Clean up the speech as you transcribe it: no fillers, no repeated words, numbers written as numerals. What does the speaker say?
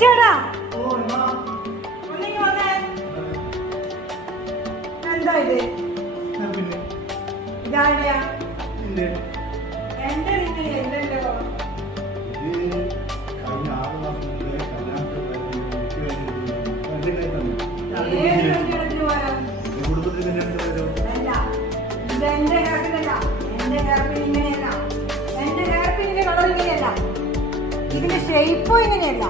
ചേട്ടാ എന്താ ഇത്? ഇതാരെയാ? എന്റെ വീട്ടിൽ എന്തല്ലോ എന്റെ ഹെയർപിനല്ല. എന്റെ ഹെയർപിൻ ഇങ്ങനെയല്ല. എന്റെ ഹെയർപിന്റെ കളർ ഇങ്ങനെയല്ല. ഇതിന്റെ ഷേപ്പും ഇങ്ങനെയല്ല.